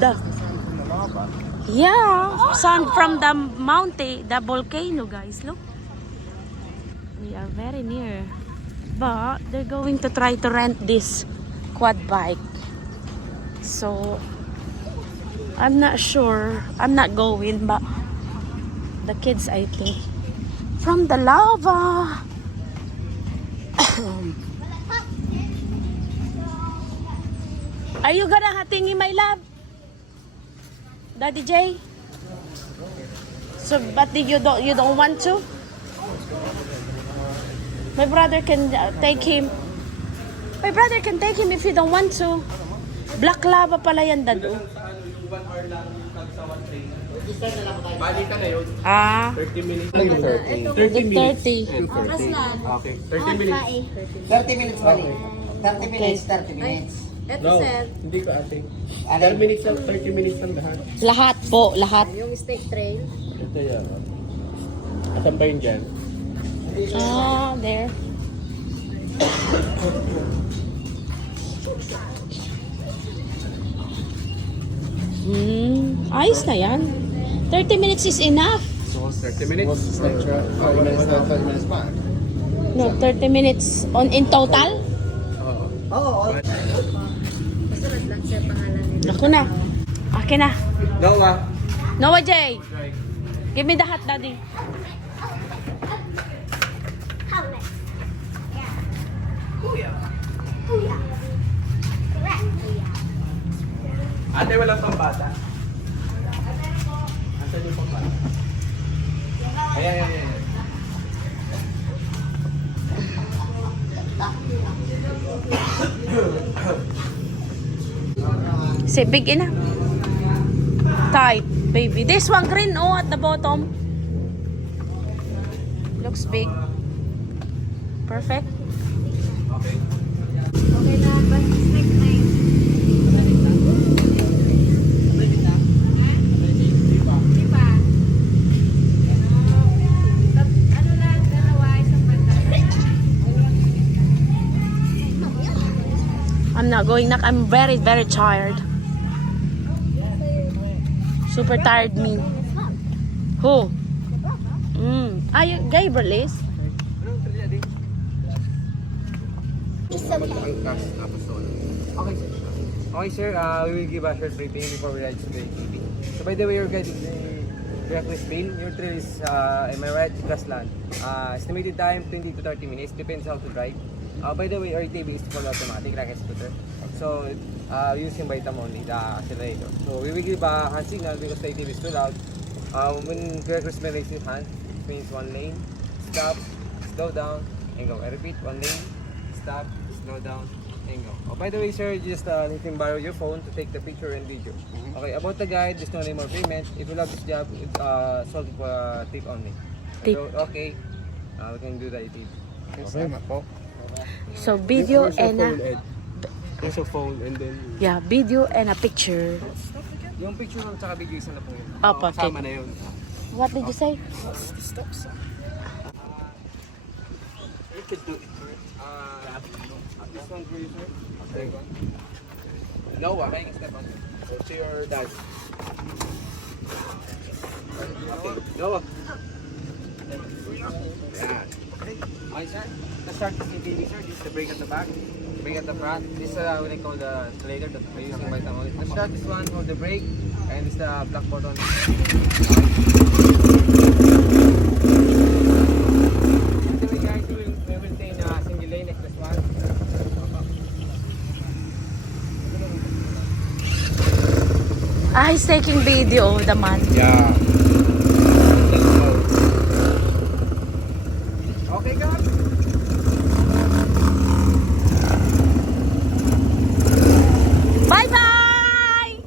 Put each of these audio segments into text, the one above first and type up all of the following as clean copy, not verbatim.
The yeah, sun from the mountain, the volcano, guys. Look, we are very near, but they're going to try to rent this quad bike. So I'm not sure. I'm not going, but the kids, I think, from the lava. Are you gonna hatingi, my love? Daddy J? So, but you don't want to? My brother can take him. My brother can take him if you don't want to. Black lava pala yan, Dado. Balikan na yun. 30 minutes. 30 minutes. 30. Okay. 30 minutes. 30 minutes balik. 30 minutes, 30 minutes. No, hindi ko ate. 30 minutes lang, 30 minutes lang lahat. Lahat po, lahat. Yung steak trail. Ito yan. Asan ba yun dyan? There. Ayos na yan. 30 minutes is enough. 30 minutes? 30 minutes pa. No, 30 minutes in total? Oo. Kasunod lang siya pangalan nila. Ako na. Akin na. Noah. Noah J. Give me the hat, Daddy. Ate, walang pambata. Asan yung pambata? Ayan. Say big enough. Tight, baby. This one green, at the bottom. Looks big. Perfect. Okay. Okay na, but steak trail. Di pa. Ano lang, dalawa, isang banda. I'm not going now. I'm very, very tired. Super tired me. Who? Gabriel is? Okay sir, we will give a short briefing before we ride to the ATV. So by the way, your guide is Reckless Trail. Your trail is, am I right, grassland. Estimated time 20 to 30 minutes, depends how to drive. By the way, our ATV is full automatic, like a scooter. So using by thumb only, the accelerator. So we will give a hand signal because the ATV is too loud. When Reckless Trail raises his hand, it means one lane, stop, slow down, and go. I repeat, one lane, stop, slow down, and go. Oh, by the way, sir, just you can borrow your phone to take the picture and video. Okay, about the guide, there's no more payment. If you love this job, it's sold for tip only. Tip. So, okay, we can do the tip. Okay, po. So video and There's a phone and then... yeah, video and a picture. Yung picture ng tsaka video isa na po yun. Opo, Kasama na yun. What did you say? You could do it. This one for you, sir. Okay. Noah, kaya step on. To your dad. Okay, Noah. Yeah. Okay, sir. Let's start this ATV, sir. This is the brake at the back, brake at the front. This is what I call the accelerator that we're using by the moment. Let's start this one for the brake, and this is the black button. Anyway, guys, we will maintain a single lane like this one. He's taking video, the man. Yeah. Okay, guys. Bye-bye!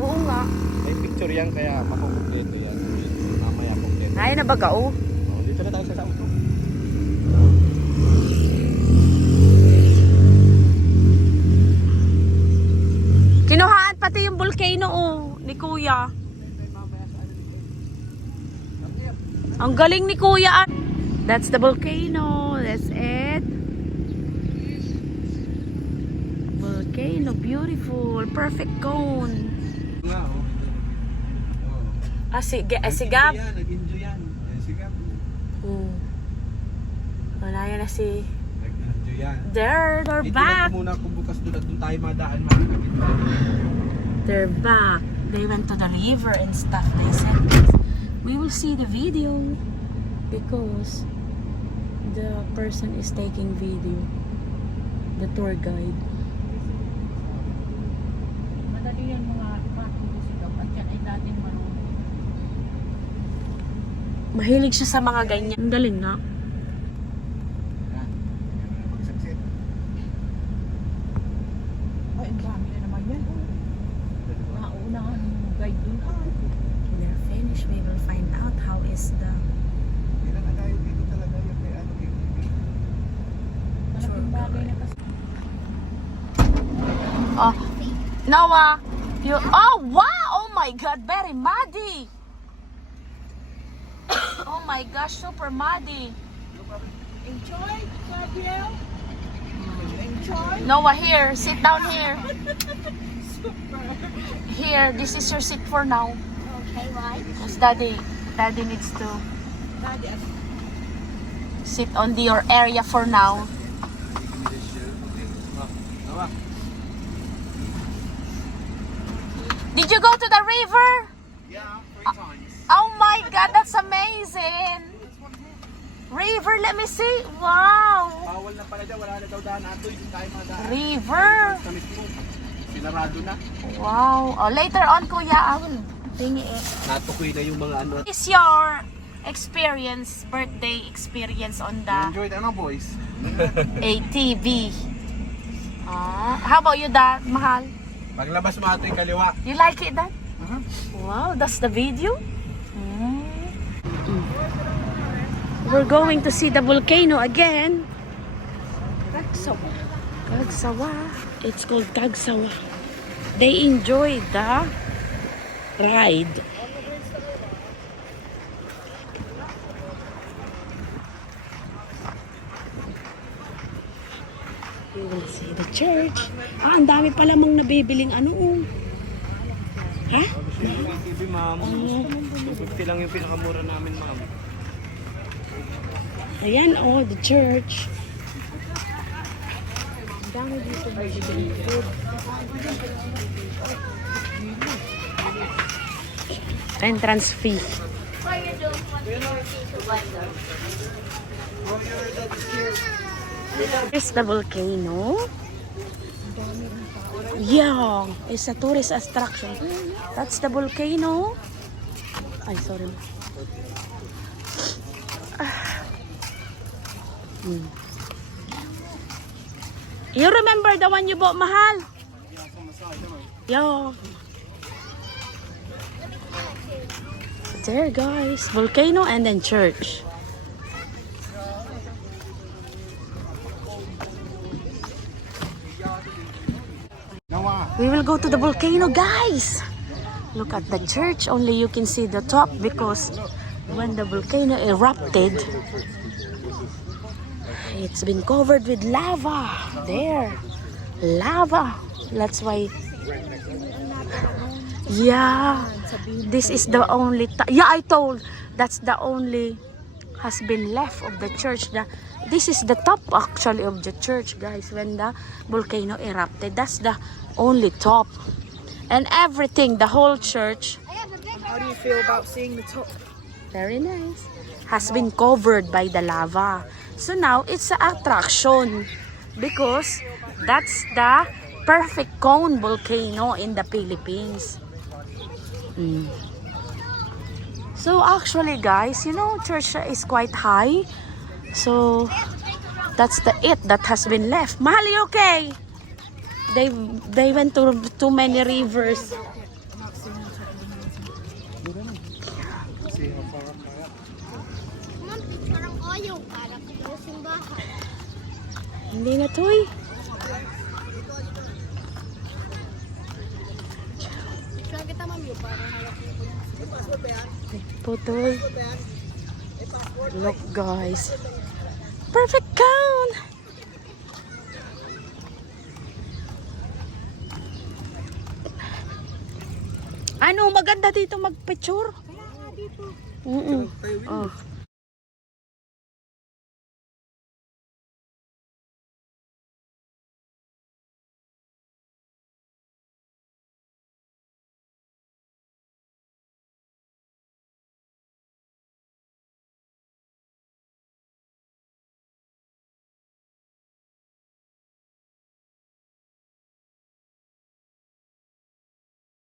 Oo nga. May picture yan kaya makukumpleto yan. Mamaya kumpleto. Ay, nabagao. Dito na tayo sa auto. Kinuhaan pati yung volcano, ni Kuya. Ang galing ni Kuya. That's the volcano. That's it. Volcano, beautiful, perfect cone. Sigap. Nag-enjoy yan. Sigap. Wala yan na si... Nag-enjoy yan. There, they're Dito back. lang muna kung bukas doon at doon tayo madaan. They're back. They went to the river and stuff. They said we will see the video because the person is taking video. The tour guide. Madali yan mga matutusigaw at yan ay dating marunong. Mahilig siya sa mga ganyan. Ang galing na. Ay, ang dami na naman yan. Nauunahan yung guide dun. When they're finished, we will find out how is the Dito talaga yung may ano yung Malaking bagay na kasi. Oh, Noah, you. Oh wow! Oh my God, very muddy. Oh my gosh, super muddy. Enjoy, Gabriel. Enjoy. Noah, here, sit down here. Here, this is your seat for now. Okay, right? Because daddy needs to Daddy, sit on your area for now. Did you go to the river? Yeah, 3 times. Oh my God, that's amazing. River, let me see. Wow. Bawal na pala dyan, wala na daw daan ato, hindi tayo madaan. River. Kami mo, sinarado na. Wow. Oh, later on, Kuya, I will tingi it. Natukoy na yung mga ano. What is your experience, birthday experience on the Enjoyed ano boys? ATV? How about you, Dad? Mahal? Paglabas mo ato yung kaliwa. You like it, Dad? Wow, that's the video? We're going to see the volcano again. Kagsawa. It's called Kagsawa. They enjoyed the ride. You will see the church. Ang dami pala mong nabibiling ano. Ha? TV ma'am. 250 lang yung pinakamura namin ma'am. Ayan, oh, the church. Ang dami dito nabibiling food. Entrance fee. Here's the volcano. Yeah, it's a tourist attraction. That's the volcano. Ay, sorry. You remember the one you bought, Mahal? Yeah. There, guys. Volcano and then church. We will go to the volcano, guys. Look at the church. Only you can see the top because when the volcano erupted, it's been covered with lava. There, lava. That's why. Yeah, this is the only. Yeah, I told. That's the only has been left of the church. This is the top actually of the church, guys. When the volcano erupted, that's the only top. And everything, the whole church. how do you feel about seeing the top? Very nice. Has been covered by the lava. So now it's an attraction because that's the perfect cone volcano in the Philippines. So actually, guys, you know, church is quite high. So that's it that has been left. Mahal, you okay? They went to too many rivers. Hindi na to eh. Putol. Look guys. Perfect gown. Ano, maganda dito magpicture. Oh.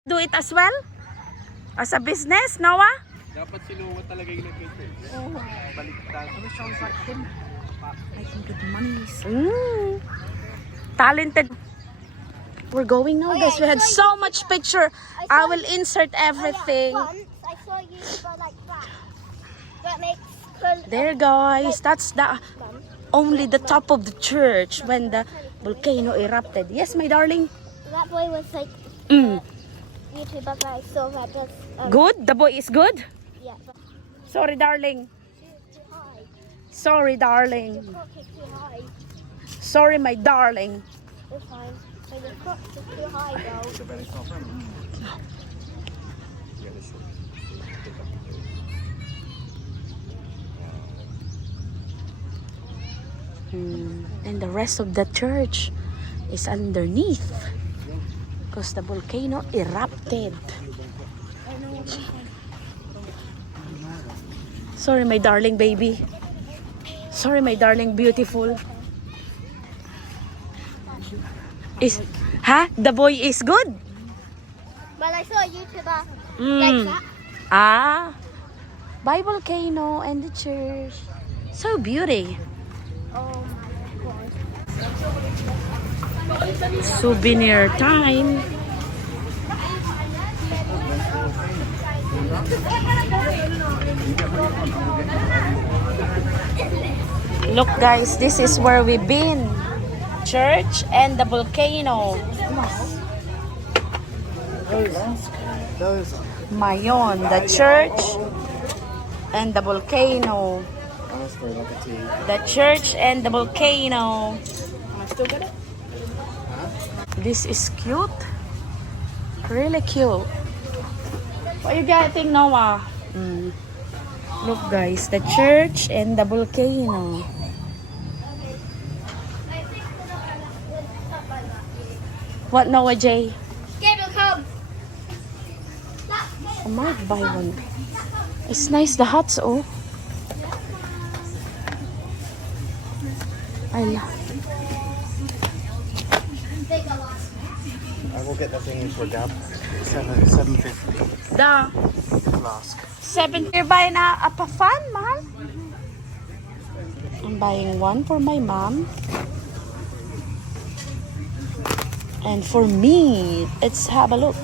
Do it as well? As a business, Noah? Dapat sinuwa talaga yung nag-picture. Baliktad. I think the money is... Talented. We're going now, guys. We had so much picture. I will insert everything. Once I saw you go like that. That makes There, guys. That's the only the top of the church when the volcano erupted. Yes, my darling. that boy was like YouTuber that I saw that was Good? The boy is good? yeah, but Sorry, darling. too high. Sorry, darling. Can't kick too high. Sorry, my darling. It's fine. So the crotch is too high though. And the rest of the church is underneath because the volcano erupted. Sorry, my darling baby. Sorry, my darling beautiful. The boy is good? But I saw a YouTuber like that. By volcano and the church. So beauty. Oh my god. Souvenir time. Look guys, this is where we've been. Church and the volcano. Mayon, the church and the volcano. The church and the volcano. This is cute. Really cute. What you getting, Noah? Look guys, the church and the volcano. What, Noah J? Gabriel, come. I might buy one. It's nice, the huts, oh. I will get that thing for Gab. $7.50. The Flask. 7. You're buying a Afam, mahal? I'm buying one for my mom. And for me, let's have a look.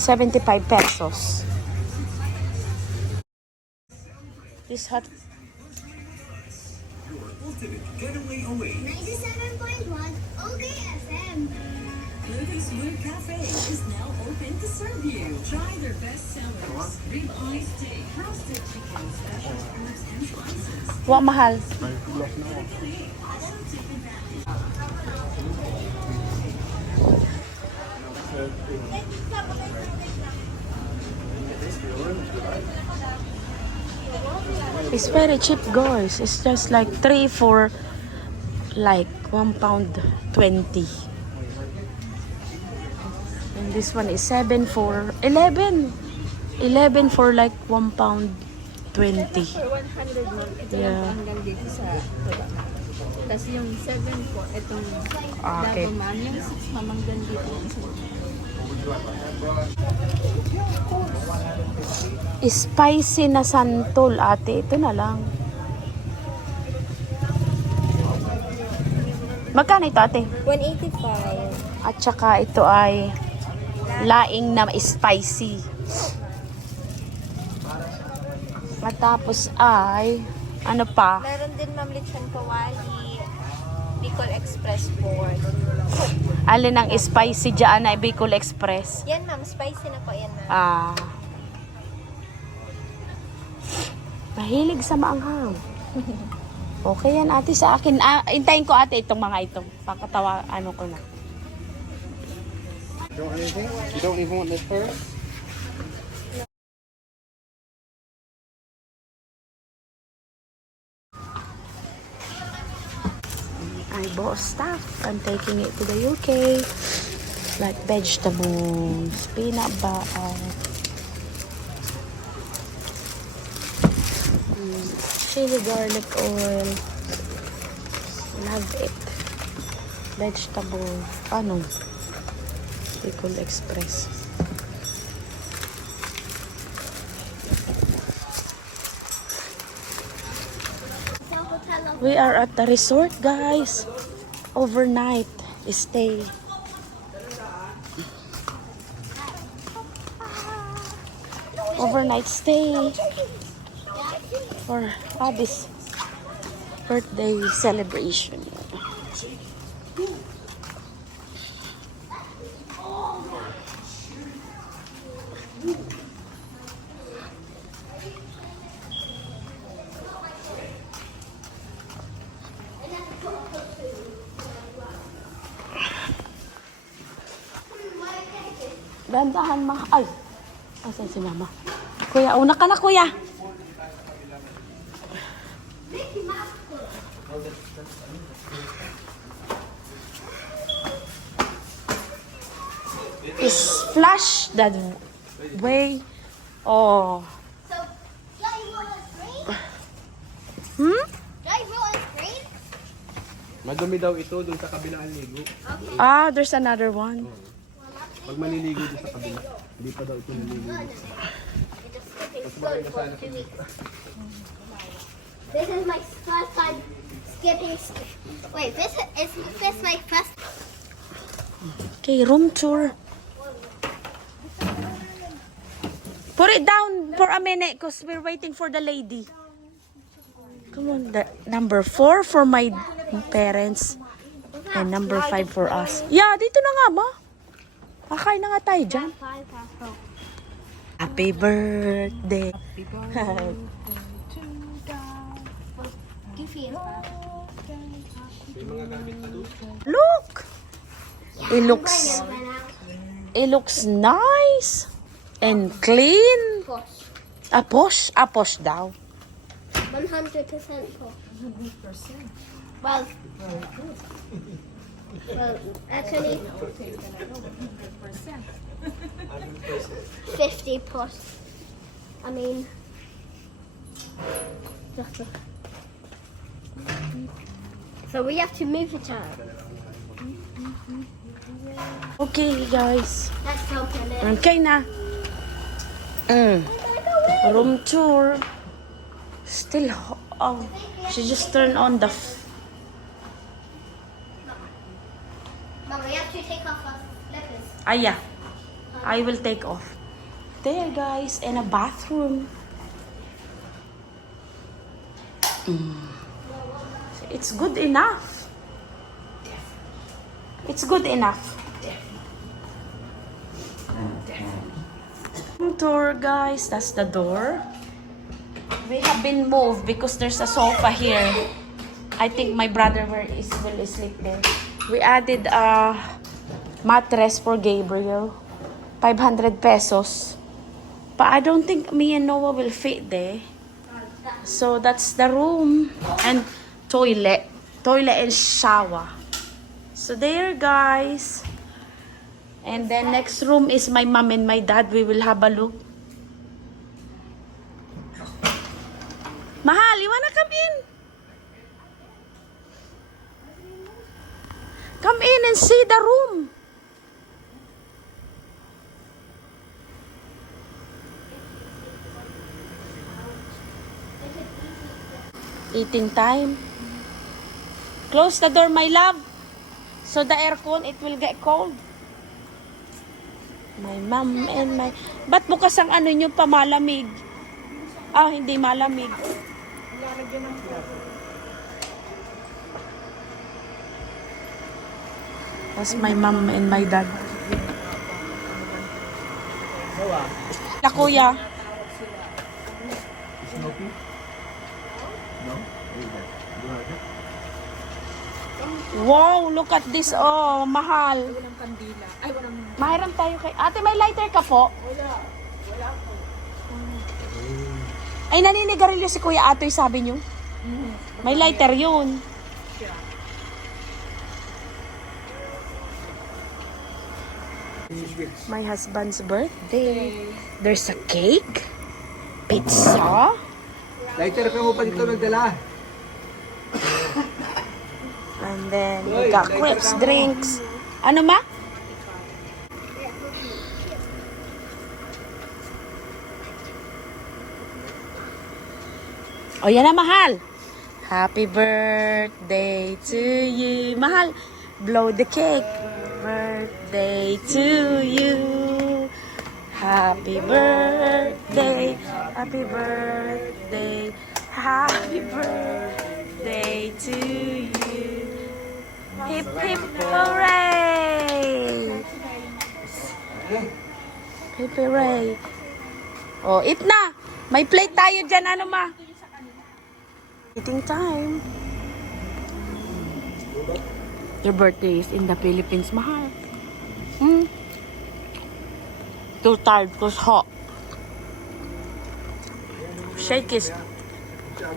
$75. This hot. 97.1 OK FM. Lucas Wood Cafe is now open to serve you. Try their best sellers. Rib-eye steak, roasted chicken, special herbs and spices. What mahal? It's very cheap, guys. It's just like 3 for like £1.20. And this one is 7 for 11. 11 for like £1.20. Yeah. Hanggang dito sa baba. Tapos yung 7 po, itong Okay. double man, yung 6 mamanggan dito. Spicy na santol, ate. Ito na lang. Magkano ito, ate? 185. At saka ito ay laing na spicy. At tapos ay, ano pa? Meron din ma'am lechon kawali. Bicol Express board. Alin ang spicy dyan ay Bicol Express. Yan ma'am, spicy na po yan ma'am. Ah. Mahilig sa maanghang. Okay yan ate sa akin. Intayin ko ate itong mga ito. Pakatawa, ano ko na. You don't want anything? You don't even want this first? I bought stuff. I'm taking it to the UK. Like vegetables, peanut butter, chili garlic oil. Love it. Vegetables. Ano? Bicol Express. We are at the resort, guys. Overnight stay. Overnight stay for Abby's birthday celebration. Dandahan ma. Ay. Asan si mama? Kuya, una ka na kuya. Is flash that way. Oh. So, dry roll is green? Hmm? Dry roll is green? Madumi daw ito dun sa kabilang ligo. Ah, there's another one. Pag maliligo dun sa kabila, hindi pa daw ito naliligo. It just skipping school for 2 weeks. This is my first time skipping school. Wait, this my first. Okay, room tour. Put it down for a minute because we're waiting for the lady. Come on, the number 4 for my parents and number 5 for us. Yeah, dito na nga ba? Kakain na nga tayo dyan. Happy birthday. Look! It looks nice and clean. Posh. Posh daw. 100% posh. 100%. Well, actually, 50 posh. I mean, so we have to move it out. Okay, guys. Let's open it. Okay na. Room tour. Still, she just turned on the. Mama, we have to take off our slippers. Yeah. I will take off. There, guys, and a bathroom. It's good enough. It's good enough. Tour, guys. That's the door. We have been moved because there's a sofa here. I think my brother will sleep there. We added a mattress for Gabriel. 500 pesos. But I don't think me and Noah will fit there. So that's the room. And toilet. Toilet and shower. So there, guys. And then next room is my mom and my dad. We will have a look. Mahal, you wanna come in? Come in and see the room. Eating time. Close the door, my love. So the aircon, it will get cold. My mom and my... Ba't bukas ang ano nyo pa malamig? Ah, hindi malamig. That's my mom and my dad. La kuya. Wow, look at this. Oh, mahal. Mahiram tayo kay... Ate, may lighter ka po? Ay, naninigarilyo si Kuya Atoy, sabi niyo. May lighter yun. My husband's birthday. There's a cake. Pizza. Lighter ka mo pa dito nagdala. And then, we got crepes, drinks. Ano ma? O, yan na, mahal. Happy birthday to you. Mahal, blow the cake. Birthday to you. Happy birthday. Happy birthday. Happy birthday to you. Hip, hip, hooray! Hip, hooray. Oh, eat na. May plate tayo dyan. Ano ma? Eating time. Your birthday is in the Philippines, mahal. Too tired because hot. Shake is.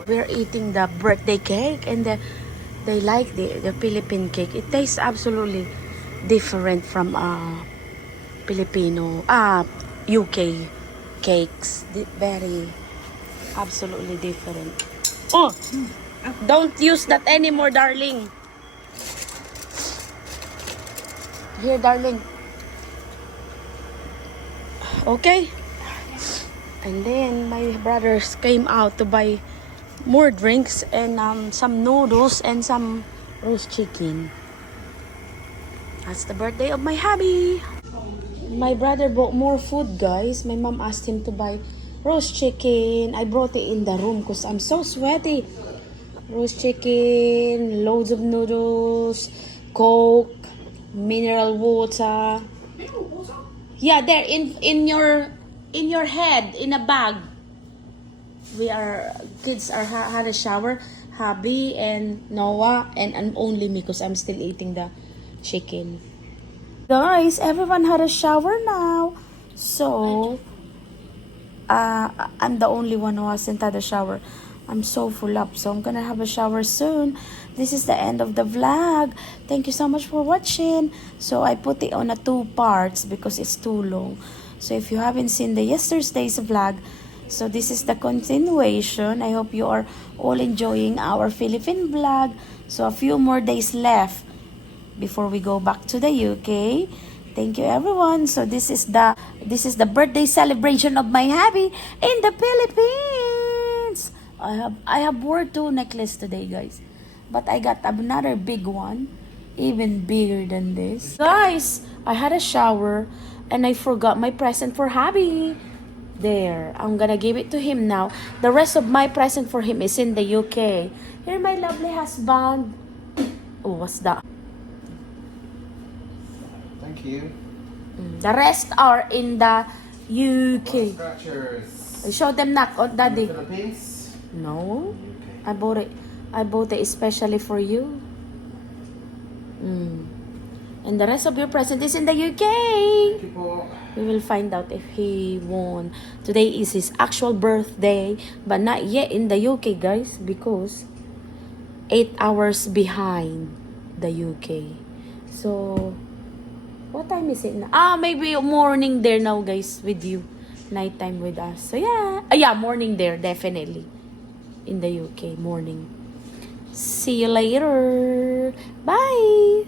We're eating the birthday cake and they like the Philippine cake. It tastes absolutely different from Filipino UK cakes. Very absolutely different. Oh, don't use that anymore, darling. Here, darling. Okay. And then my brothers came out to buy more drinks and some noodles and some roast chicken. That's the birthday of my hubby. My brother bought more food, guys. My mom asked him to buy roast chicken. I brought it in the room because I'm so sweaty. Roast chicken, loads of noodles, Coke, mineral water. Yeah, there in your head, in a bag. Kids had a shower. Hubby and Noah and only me because I'm still eating the chicken. Guys, everyone had a shower now. So I'm the only one who hasn't had a shower. I'm so full up, so I'm gonna have a shower soon. This is the end of the vlog. Thank you so much for watching. So I put it on 2 parts because it's too long. So if you haven't seen the yesterday's vlog, so this is the continuation. I hope you are all enjoying our Philippine vlog. So a few more days left before we go back to the UK. Thank you, everyone. So this is the birthday celebration of my hubby in the Philippines. I have wore 2 necklaces today, guys, but I got another big one, even bigger than this. Guys, I had a shower and I forgot my present for hubby. There, I'm gonna give it to him now. The rest of my present for him is in the UK. Here, my lovely husband. Oh, what's that? Thank you. The rest are in the UK. Scratchers. Show them knock on daddy. Philippines. No, I bought it especially for you. And the rest of your present is in the UK. Thank you po. We will find out if he won. Today is his actual birthday, but not yet in the UK, guys, because 8 hours behind the UK. So what time is it now? Maybe morning there now, guys, with you. Nighttime with us. So yeah, morning there, definitely. In the UK, morning. See you later. Bye.